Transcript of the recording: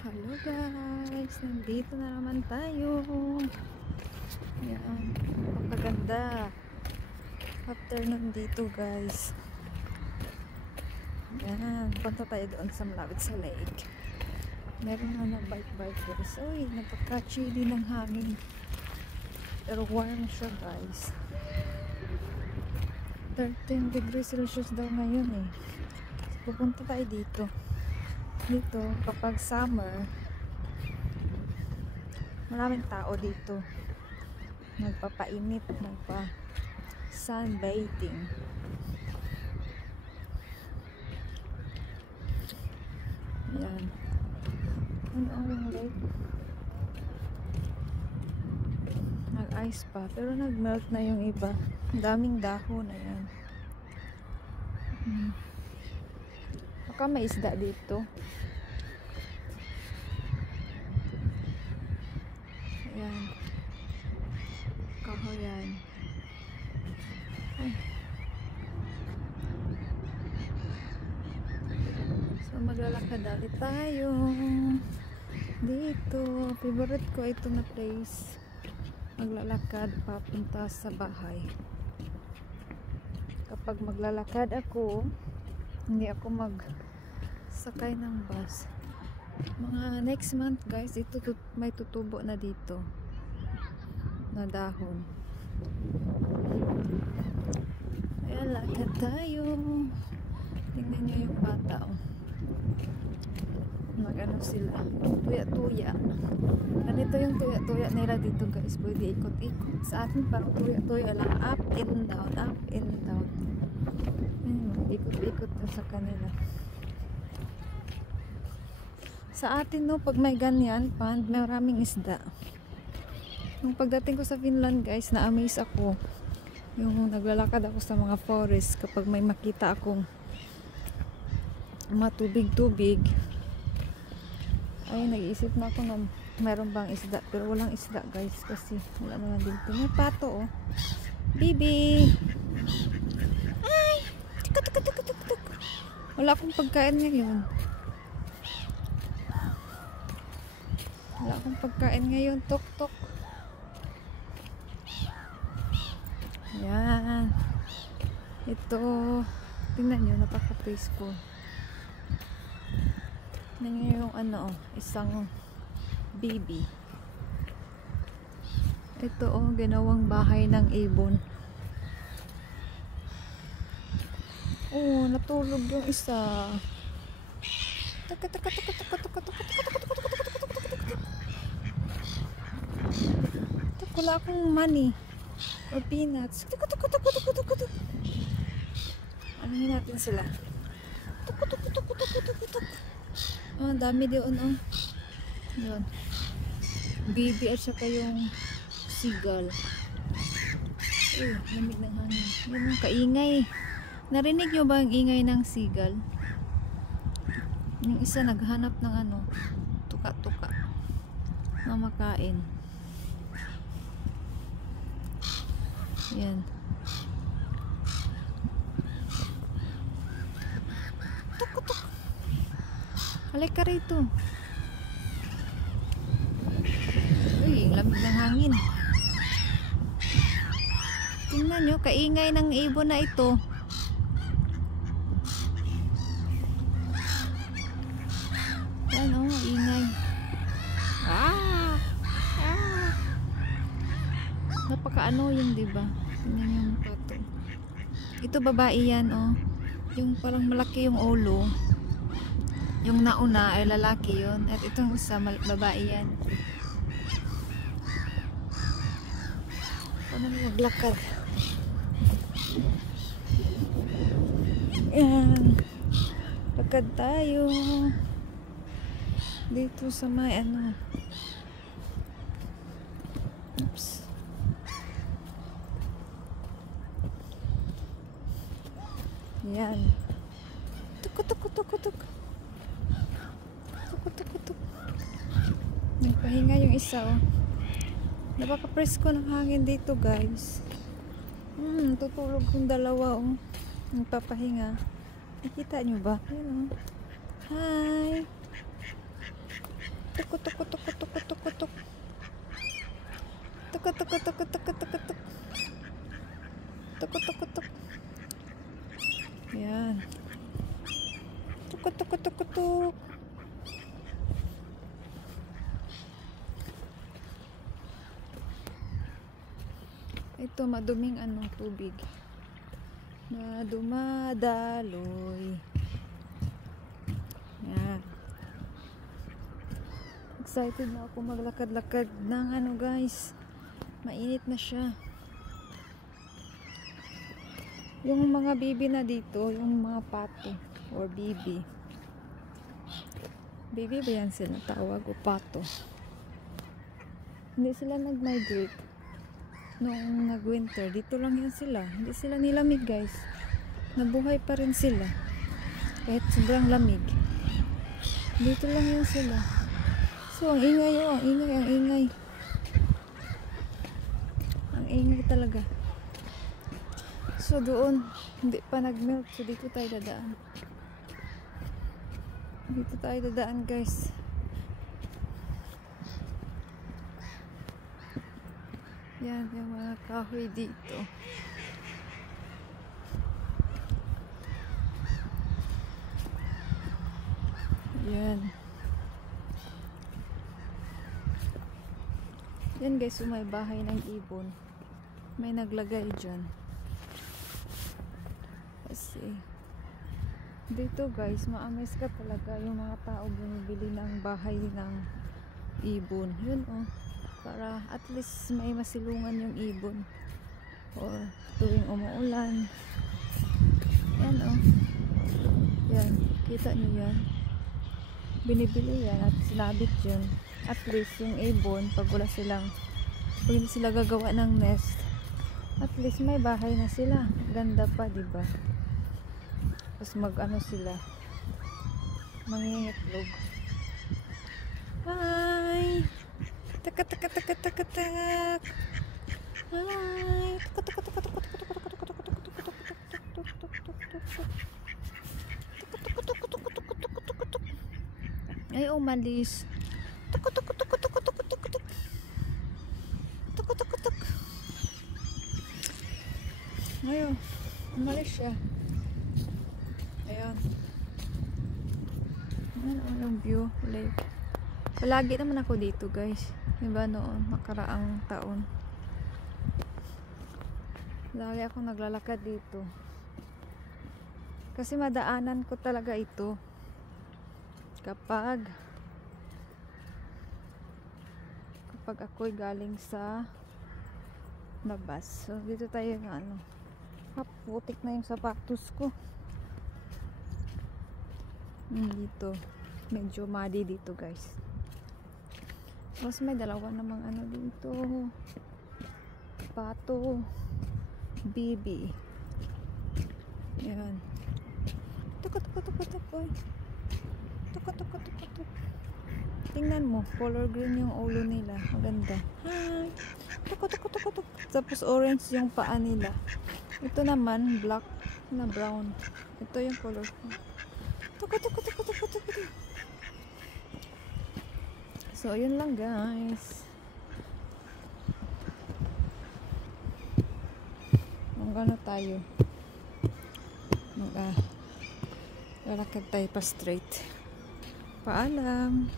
Hello guys, nandito na naman tayo. Yan, napakaganda afternoon dito guys. Yan, punta tayo doon sa malapit sa lake. Meron na bike guys. Uy, napaka-chilly ng hangin, pero warm siya guys. 13 degrees Celsius daw ngayon eh. So, pupunta tayo dito kapag summer, maraming tao dito nagpapainit, sunbathing. Yan, ano ang lake, nag-ice pa pero nag-melt na yung iba. Daming dahon na yan. Baka may isda dito. Ayan, kahoyan. Ay. So maglalakad ulit tayo dito. Favorite ko ito na place. Maglalakad papunta sa bahay. Kapag maglalakad ako, hindi ako magsakay ng bus. Mga next month guys, ito may tutubo na dito na dahon. Ayan, lakad tayo. Tingnan nyo yung bata, oh. Nag-ano sila, tuya-tuya. Ganito yung tuya-tuya nila dito guys. Pwede ikot-ikot. Sa atin parang tuya-tuya lang, up and down, up and down. Ikot-ikot na sa kanila. Sa atin no, pag may ganyan pond, maraming isda. Nung pagdating ko sa Finland guys, na-amaze ako. Yung naglalakad ako sa mga forest, kapag may makita akong matubig-tubig, ay nag-iisip na ako na meron bang isda, pero walang isda guys, kasi wala naman dito. May pato, oh. Bibi! Ay! Tuk-tuk-tuk-tuk-tuk. Wala akong pagkain ngayon. Wala akong pagkain ngayon. Tok-tok. Yan. Ito. Tingnan nyo. Napaka-peaceful. Tingnan nyo yung ano, isang baby. Ito oh, ginawang bahay ng ibon. Oh, natulog yung isa. Wala akong money or peanuts. Anuhin natin sila. Oh, dami doon, oh. Yun. Baby at saka yung seagull. Uy, lamig ng hangin. Yun ang kaingay. Narinig nyo ba ang ingay ng seagull? Yung isa naghanap ng ano, tuka-tuka na makain. Yan. Tuk-tuk. Halika ka rito. Uy, lamig ng hangin. Tingnan nyo, kaingay ng ibon na ito. Yan, oh, ingay. Ah! Ah! Napaka-ano yung, diba? Tingnan yung pato. Ito babae yan, oh. Yung parang malaki yung ulo. Yung nauna ay lalaki yun. At itong isa, babae yan. Paano maglakad? Yan. Lakad tayo. Dito sa may ano. Oops. Yan. Tuk-tuk-tuk-tuk-tuk. Tuk-tuk-tuk-tuk. Nagpahinga yung isa, oh. Napaka-presko ng hangin dito, guys. Tutulog yung dalawa, oh. Nagpapahinga. Nakita nyo ba? Ayan, oh. Hi! tukutuk. Ito maduming tubig na dumadaloy. Yan. Excited na ako maglakad-lakad ng guys. Mainit na siya. Yung mga bibi na dito, yung mga pato or bibi. Bibi ba yan sila tawag o pato? Hindi sila nag-migrate noong nag-winter. Dito lang yan sila. Hindi sila nilamig guys. Nabuhay pa rin sila. Kahit sobrang lamig. Dito lang yan sila. So, ang ingay ang ingay. Ang ingay talaga. So doon, hindi pa nag-melt. So dito tayo dadaan. Dito tayo dadaan guys. Yan, yung mga kahoy dito. Yan. Yan guys, so may bahay ng ibon. May naglagay dyan. Kasi dito guys, ma-amaze ka talaga yung mga tao bumibili ng bahay ng ibon. Yun para at least may masilungan yung ibon or tuwing umuulan. Yan yan, kita nyo yan, binibili yan at sinabit yun. At least yung ibon pag wala silang, pag hindi sila gagawa ng nest, at least may bahay na sila. Ganda pa, diba? Tapos sila, mangingitlog. Hi! Tak. Hi! Ay, umalis. Ayun, umalis siya. Ayan. Ayan yung view, lake. Palagi naman ako dito guys. Diba noon, makaraang taon. Lagi ako naglalakad dito. Kasi madaanan ko talaga ito. Kapag ako'y galing sa labas. So dito tayo ng putik na yung sapatos ko. Dito medyo muddy dito guys. Tapos may dalawa namang dito, pato, bibi. Yan. Tuk. Tingnan mo, color green yung ulo nila, maganda. Hi. Tuk. Tapos orange yung paa nila. Ito naman black na brown. Ito yung color ko. Tuk. So, yun lang guys. Magano tayo. Lalakad tayo pa straight. Paalam.